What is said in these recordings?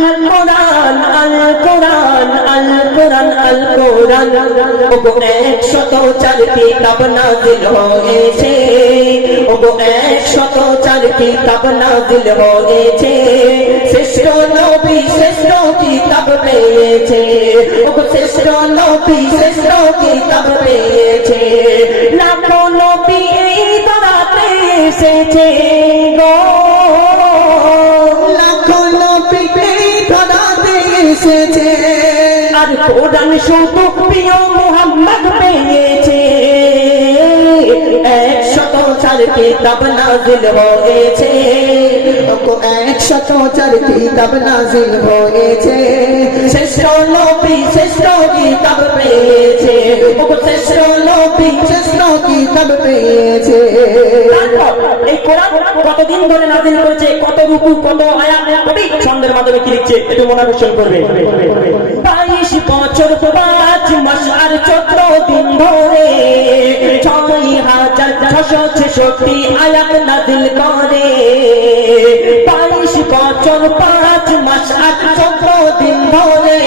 কোরআন আল কোরআন আল কোরআন আল কোরআন 104 কিতাব নাযিল হয়েছে 104 কিতাব নাযিল হয়েছে শ্রেষ্ঠ নবী শ্রেষ্ঠ কিতাব পেয়েছে শ্রেষ্ঠ নবী শ্রেষ্ঠ কিতাব পেয়েছে লাখো নবী এই ধরাতে এসেছে গো লাখো নবী এই ধরাতে এসেছে আর কোরআন শুধু প্রিয় মুহাম্মদ পেয়েছে 104 কিতাব নাযিল হয়েছে 104 কিতাব নাযিল হয়েছে শ্রেষ্ঠ নবী শ্রেষ্ঠ কিতাব পেয়েছে শ্রেষ্ঠ নবী শ্রেষ্ঠ কিতাব পেয়েছে এই কোরআন কতদিন ধরে নাযিল করেছে কত রুকু কত আয়াত কবি ছন্দের মাধ্যমে কি লিখছে একটু মনোনিবেশ করবে 22 বছর 5 মাস আর 14 দিন ধরে 6666 আয়াত নাযিল করে 22 বছর 5 মাস আর 14 দিন ধরে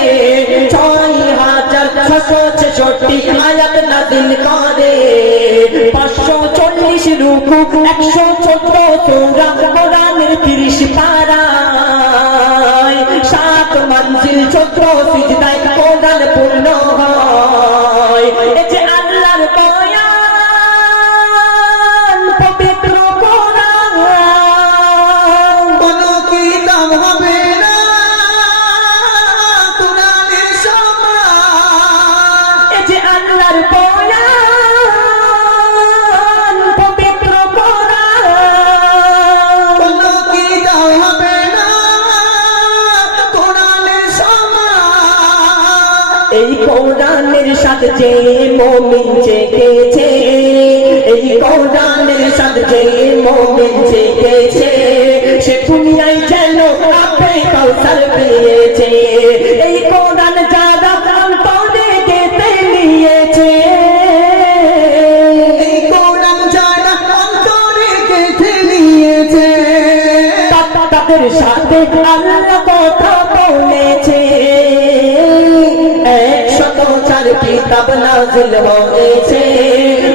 6666 আয়াত নাযিল করে 540 রুকু 114 সূরা কোরআনের 30 পারায় 7 মঞ্জিল 14 সিজদায় কোরআন পূর্ণ হয় এই যে আল্লাহর বয়ান পবিত্র কোরআন কোনো কিতাব হবে না কোরআনের সমান এই যে আল্লাহর বয়ান পবিত্র কোরআন কোনো কিতাব হবে না কোরআনের সমান এই কোরআনের সাথে যে মুমিন জেগেছে এই কোরআনের সাথে যে মুমিন জেগেছে সে দুনিয়ায় যেন আপে কাউসার পেয়েছে এই কোরআন যারা অন্তরে গেঁথে নিয়েছে এই কোরআন যারা অন্তরে গেঁথে নিয়েছে তাদের সাথে আল্লাহ কথা বলেছে 104 কিতাব নাযিল হয়েছে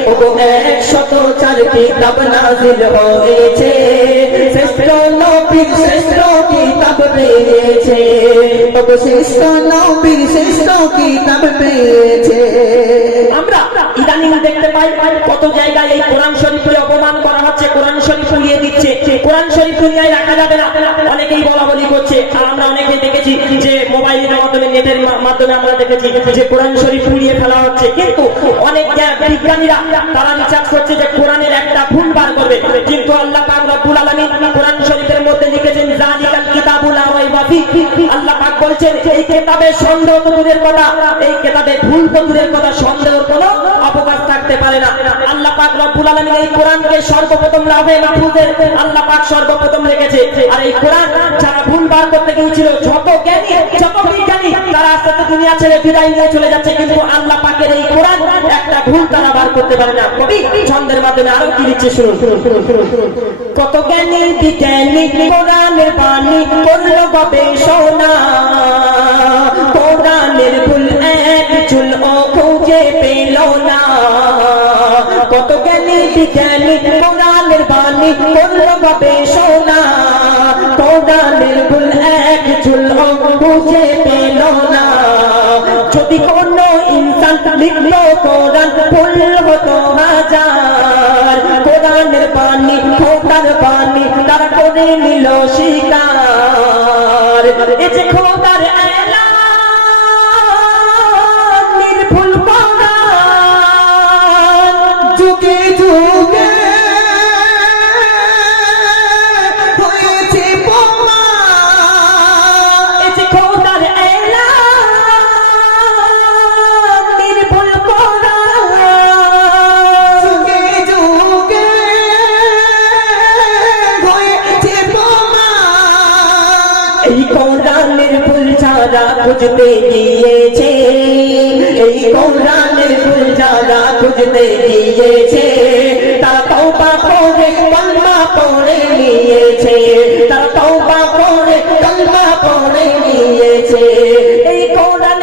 104 কিতাব নাযিল হয়েছে শ্রেষ্ঠ নবীর শ্রেষ্ঠ কিতাব পেয়েছে শ্রেষ্ঠ নবীর শ্রেষ্ঠ কিতাব পেয়েছে আমরা ইদানিং দেখতে পাই কত জায়গায় এই কোরআন শরীফের অপমান করা হচ্ছে কোরআন শরীফ উড়িয়ে দিচ্ছে কোরআন শরীফ দুনিয়ায় রাখা যাবে না অনেকেই বলাবলি করছে আর আমরা অনেকেই দেখেছি যে মোবাইলের মাধ্যমে নেটের মাধ্যমে আমরা দেখেছি যে কোরআন শরীফ উড়িয়ে ফেলা হচ্ছে কিন্তু অনেক বিজ্ঞানীরা তারা রিসার্চ করছে যে কোরআনের একটা ভুল বার করবে কিন্তু আল্লাহ পাক রব্বুল আলামিন কোরআন শরীফের মধ্যে লিখেছেন যালিকাল কিতাবুল লা রাইবা ফিহি আল্লাহ পাক বলছেন এই কিতাবে সন্দেহ তো দূরের কথা এই কিতাবে ভুল তো দূরের কথা সন্দেহের কোনো অবকাশ থাকতে পারে না আল্লাহ পাক রব্বুল আলামিন এই কোরআনকে সর্বপ্রথম লাভে মাহফুজে আল্লাহ পাক সর্বপ্রথম রেখেছে আর এই কোরআন যারা ভুল বার করতে গিয়েছিল যত জ্ঞানী যত বিজ্ঞানী তারা আস্তে আস্তে দুনিয়া ছেড়ে বিদায় নিয়ে চলে যাচ্ছে কিন্তু আল্লাহ পাকের এই কোরআন একটা ভুল তারা বার করতে পারে না কবি ছন্দের মাধ্যমে আরো কি লিখছে শুনুন কত জ্ঞানী বিজ্ঞানী কোরআনের বাণী করলো গবেষণা কোরআনের ভুল এক চুল ও খুঁজে পেল না কত জ্ঞানী বিজ্ঞানী কোরআনের বাণী করলো গবেষণা কোরআনের ভুল এক চুল ও খুঁজে পেল না যদি কোনো ইনসান লিখলো কোরআন ভুল হতো হাজার কোরআনের বাণী খোদার বাণী তারা করে নিল স্বীকার এই যে খোদার এলান নির্ভুল কোরআন যুগে যুগে হয়েছে প্রমাণ এই যে খোদার এলান নির্ভুল কোরআন যুগে যুগে হয়েছে প্রমাণ এই কোরআনের ভুল যারা খুঁজতে গিয়েছে এই কোরআনের ভুল যারা খুঁজতে গিয়েছে তারা তওবা করে কলমা পড়ে নিয়েছে তারা তওবা করে কলমা পড়ে পেয়েছে। এই কোরআন